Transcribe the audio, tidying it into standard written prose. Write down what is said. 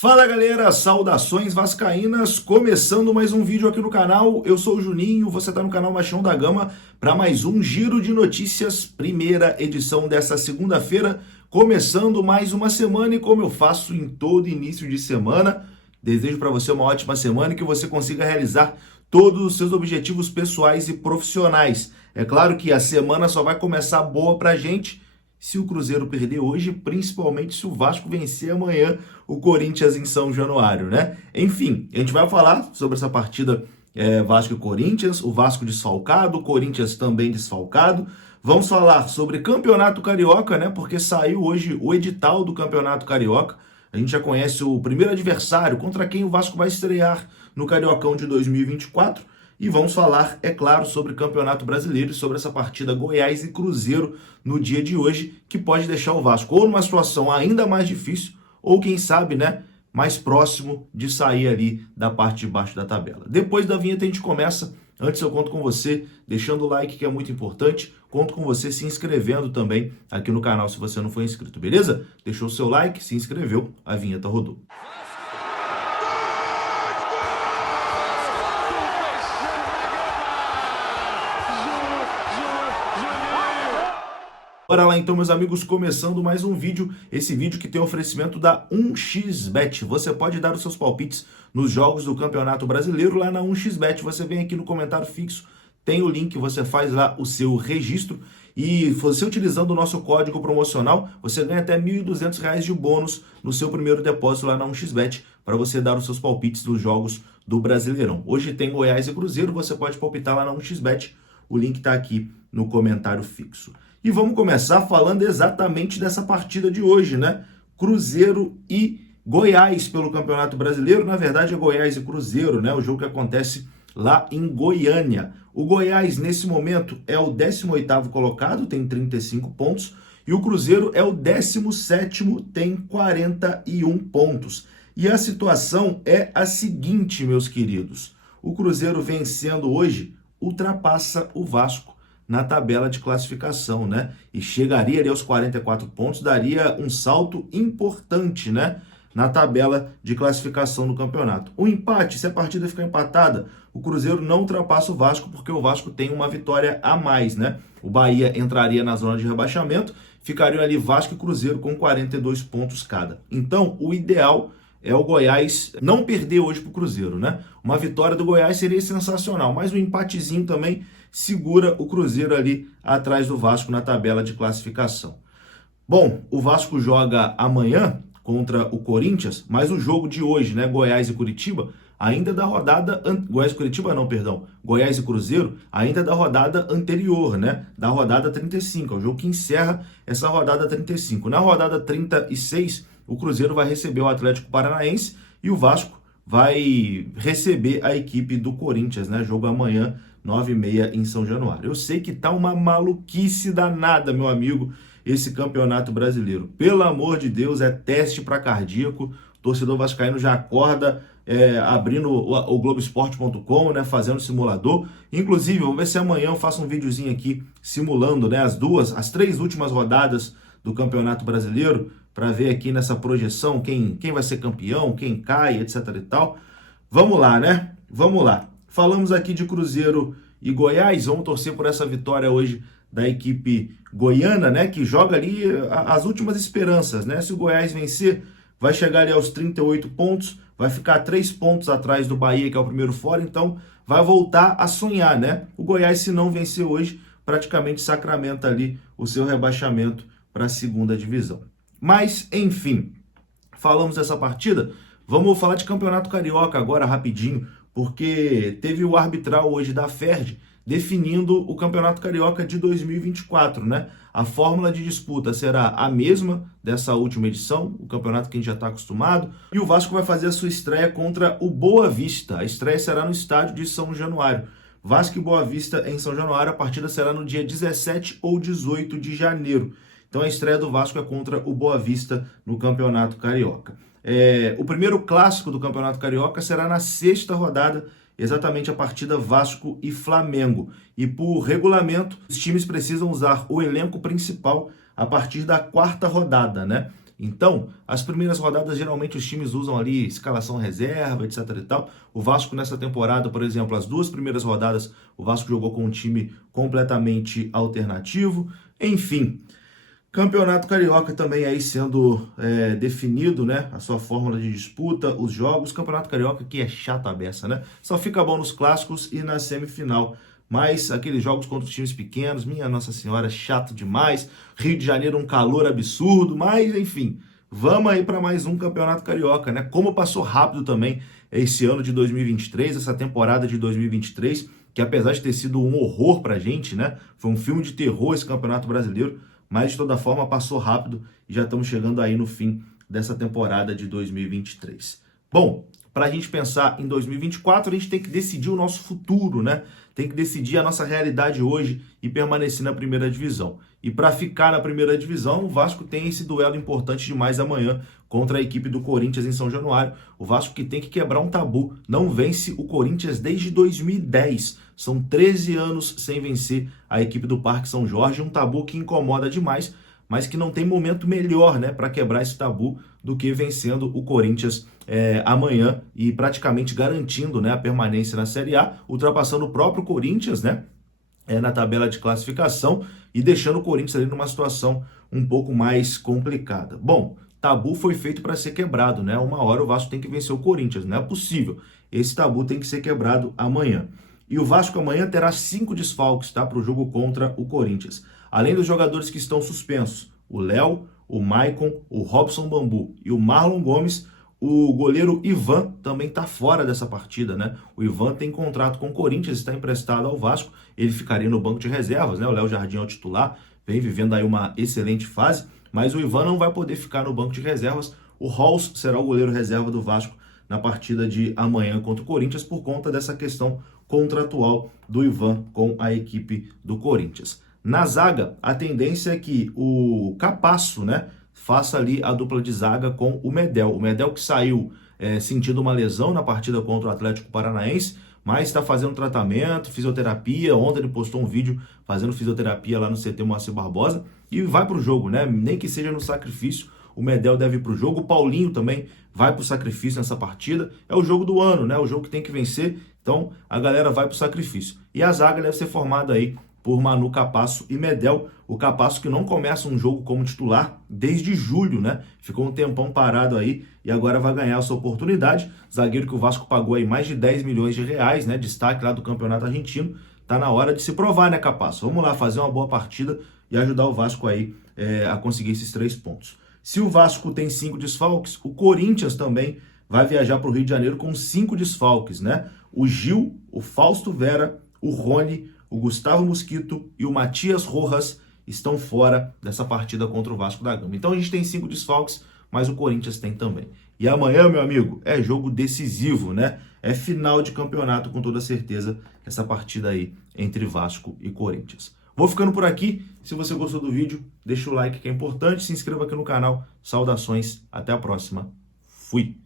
Fala galera, saudações vascaínas, começando mais um vídeo aqui no canal. Eu sou o Juninho, você está no canal Machão da Gama para mais um Giro de Notícias, primeira edição dessa segunda-feira, começando mais uma semana e como eu faço em todo início de semana, desejo para você uma ótima semana e que você consiga realizar todos os seus objetivos pessoais e profissionais. É claro que a semana só vai começar boa para a gente se o Cruzeiro perder hoje, principalmente se o Vasco vencer amanhã o Corinthians em São Januário, né? Enfim, a gente vai falar sobre essa partida Vasco e Corinthians, o Vasco desfalcado, o Corinthians também desfalcado. Vamos falar sobre Campeonato Carioca, né? Porque saiu hoje o edital do Campeonato Carioca. A gente já conhece o primeiro adversário contra quem o Vasco vai estrear no Cariocão de 2024. E vamos falar, é claro, sobre o Campeonato Brasileiro e sobre essa partida Goiás e Cruzeiro no dia de hoje, que pode deixar o Vasco ou numa situação ainda mais difícil, ou quem sabe, né, mais próximo de sair ali da parte de baixo da tabela. Depois da vinheta a gente começa. Antes eu conto com você deixando o like, que é muito importante. Conto com você se inscrevendo também aqui no canal se você não for inscrito, beleza? Deixou o seu like, se inscreveu, a vinheta rodou. Bora lá então, meus amigos, começando mais um vídeo, esse vídeo que tem oferecimento da 1xBet. Você pode dar os seus palpites nos jogos do Campeonato Brasileiro lá na 1xBet. Você vem aqui no comentário fixo, tem o link, você faz lá o seu registro e você utilizando o nosso código promocional, você ganha até R$ 1.200 de bônus no seu primeiro depósito lá na 1xBet para você dar os seus palpites nos jogos do Brasileirão. Hoje tem Goiás e Cruzeiro, você pode palpitar lá na 1xBet, o link está aqui no comentário fixo. E vamos começar falando exatamente dessa partida de hoje, né? Cruzeiro e Goiás pelo Campeonato Brasileiro. Na verdade é Goiás e Cruzeiro, né? O jogo que acontece lá em Goiânia. O Goiás, nesse momento, é o 18º colocado, tem 35 pontos. E o Cruzeiro é o 17º, tem 41 pontos. E a situação é a seguinte, meus queridos. O Cruzeiro vencendo hoje ultrapassa o Vasco na tabela de classificação, né? E chegaria ali aos 44 pontos, daria um salto importante, né? Na tabela de classificação do campeonato. O empate, se a partida ficar empatada, o Cruzeiro não ultrapassa o Vasco, porque o Vasco tem uma vitória a mais, né? O Bahia entraria na zona de rebaixamento, ficariam ali Vasco e Cruzeiro com 42 pontos cada. Então, o ideal é o Goiás não perder hoje para o Cruzeiro, né? Uma vitória do Goiás seria sensacional, mas um empatezinho também segura o Cruzeiro ali atrás do Vasco na tabela de classificação. Bom, o Vasco joga amanhã contra o Corinthians, mas o jogo de hoje, né, Goiás e Curitiba, ainda da rodada... Goiás e Curitiba não, perdão. Goiás e Cruzeiro, ainda da rodada anterior, né, da rodada 35. É o jogo que encerra essa rodada 35. Na rodada 36, o Cruzeiro vai receber o Atlético Paranaense e o Vasco vai receber a equipe do Corinthians, né, jogo amanhã, 9h30 em São Januário. Eu sei que tá uma maluquice danada, meu amigo, esse Campeonato Brasileiro. Pelo amor de Deus, é teste para cardíaco. O torcedor vascaíno já acorda abrindo o Globoesporte.com, né, fazendo simulador. Inclusive, vamos ver se amanhã eu faço um videozinho aqui simulando, né, as 3 últimas rodadas do Campeonato Brasileiro, para ver aqui nessa projeção quem vai ser campeão, quem cai, etc e tal. Vamos lá, né? Vamos lá. Falamos aqui de Cruzeiro e Goiás, vamos torcer por essa vitória hoje da equipe goiana, né, que joga ali as últimas esperanças, né? Se o Goiás vencer, vai chegar ali aos 38 pontos, vai ficar 3 pontos atrás do Bahia, que é o primeiro fora, então vai voltar a sonhar, né? O Goiás, se não vencer hoje, praticamente sacramenta ali o seu rebaixamento para a segunda divisão. Mas, enfim, falamos dessa partida, vamos falar de Campeonato Carioca agora rapidinho, porque teve o arbitral hoje da Ferj definindo o Campeonato Carioca de 2024, né? A fórmula de disputa será a mesma dessa última edição, o campeonato que a gente já está acostumado, e o Vasco vai fazer a sua estreia contra o Boa Vista. A estreia será no estádio de São Januário. Vasco e Boa Vista em São Januário, a partida será no dia 17 ou 18 de janeiro. Então a estreia do Vasco é contra o Boa Vista no Campeonato Carioca. O primeiro clássico do Campeonato Carioca será na 6ª rodada, exatamente a partida Vasco e Flamengo. E por regulamento, os times precisam usar o elenco principal a partir da 4ª rodada, né? Então, as primeiras rodadas, geralmente os times usam ali escalação reserva, etc e tal. O Vasco nessa temporada, por exemplo, as 2 primeiras rodadas, o Vasco jogou com um time completamente alternativo. Enfim, Campeonato Carioca também aí sendo definido, né? A sua fórmula de disputa, os jogos. Campeonato Carioca que é chato a beça, né? Só fica bom nos clássicos e na semifinal. Mas aqueles jogos contra os times pequenos, minha Nossa Senhora, chato demais. Rio de Janeiro, um calor absurdo. Mas, enfim, vamos aí para mais um Campeonato Carioca, né? Como passou rápido também esse ano de 2023, essa temporada de 2023, que apesar de ter sido um horror pra gente, né? Foi um filme de terror esse Campeonato Brasileiro. Mas, de toda forma, passou rápido e já estamos chegando aí no fim dessa temporada de 2023. Bom, para a gente pensar em 2024, a gente tem que decidir o nosso futuro, né? Tem que decidir a nossa realidade hoje e permanecer na primeira divisão. E para ficar na primeira divisão, o Vasco tem esse duelo importante demais amanhã contra a equipe do Corinthians em São Januário. O Vasco que tem que quebrar um tabu. Não vence o Corinthians desde 2010. São 13 anos sem vencer a equipe do Parque São Jorge. Um tabu que incomoda demais, mas que não tem momento melhor, né, para quebrar esse tabu do que vencendo o Corinthians amanhã e praticamente garantindo, né, a permanência na Série A, ultrapassando o próprio Corinthians, né, na tabela de classificação e deixando o Corinthians ali numa situação um pouco mais complicada. Bom, tabu foi feito para ser quebrado, né? Uma hora o Vasco tem que vencer o Corinthians, não é possível. Esse tabu tem que ser quebrado amanhã. E o Vasco amanhã terá 5 desfalques, tá, para o jogo contra o Corinthians. Além dos jogadores que estão suspensos, o Léo, o Maicon, o Robson Bambu e o Marlon Gomes, o goleiro Ivan também está fora dessa partida, né? O Ivan tem contrato com o Corinthians, está emprestado ao Vasco, ele ficaria no banco de reservas, né? O Léo Jardim é o titular, vem vivendo aí uma excelente fase, mas o Ivan não vai poder ficar no banco de reservas. O Halls será o goleiro reserva do Vasco na partida de amanhã contra o Corinthians por conta dessa questão contratual do Ivan com a equipe do Corinthians. Na zaga, a tendência é que o Capasso, né, faça ali a dupla de zaga com o Medel. O Medel que saiu sentindo uma lesão na partida contra o Atlético Paranaense, mas está fazendo tratamento, fisioterapia. Ontem ele postou um vídeo fazendo fisioterapia lá no CT Moacir Barbosa e vai para o jogo, né? Nem que seja no sacrifício, o Medel deve ir para o jogo. O Paulinho também vai para o sacrifício nessa partida. É o jogo do ano, né? O jogo que tem que vencer, então a galera vai para o sacrifício. E a zaga deve ser formada aí por Manu Capasso e Medel. O Capasso que não começa um jogo como titular desde julho, né? Ficou um tempão parado aí e agora vai ganhar a sua oportunidade. Zagueiro que o Vasco pagou aí mais de 10 milhões de reais, né? Destaque lá do Campeonato Argentino. Tá na hora de se provar, né, Capasso? Vamos lá fazer uma boa partida e ajudar o Vasco aí a conseguir esses 3 pontos. Se o Vasco tem 5 desfalques, o Corinthians também vai viajar para o Rio de Janeiro com 5 desfalques, né? O Gil, o Fausto Vera, o Rony, o Gustavo Mosquito e o Matias Rojas estão fora dessa partida contra o Vasco da Gama. Então a gente tem 5 desfalques, mas o Corinthians tem também. E amanhã, meu amigo, é jogo decisivo, né? É final de campeonato com toda certeza, essa partida aí entre Vasco e Corinthians. Vou ficando por aqui. Se você gostou do vídeo, deixa o like que é importante, se inscreva aqui no canal. Saudações, até a próxima. Fui!